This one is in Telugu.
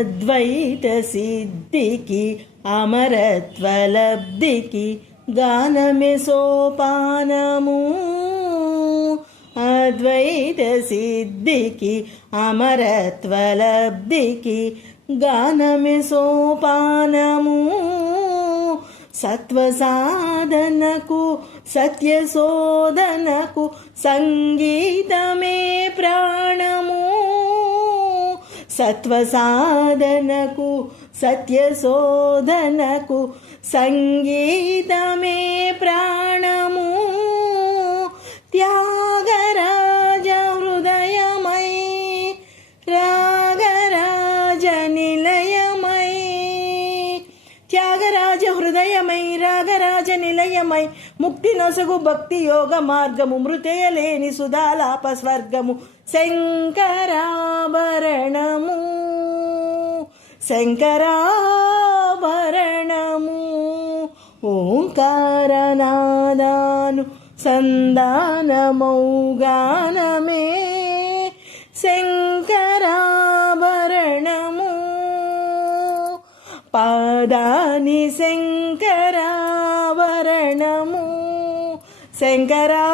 అద్వైత సిద్ధికి అమరత్వలబ్ధికి గానమే సోపానము. అద్వైత సిద్ధికి అమరత్వలబ్ధికి గానమే సోపానము. సత్వ సాధనకు సత్య శోధనకు సంగీతమే సత్వసాధనకు సాధనకు సంగీతమే ప్రాణము. త్యాగరాజ హృదయమై రాగరాజ నిలయమై. త్యాగరాజ హృదయమై రాగరాజ నిలయమై ముక్తి నొసగు భక్తి యోగ మార్గము మృతయలేని సుధాలాప స్వర్గము శంకరాభరణము. శంకరాభరణము ఓంకారనాదాను సందానమౌగానమే శంకరాభరణము పాదాని శంకరాభరణము శంకరా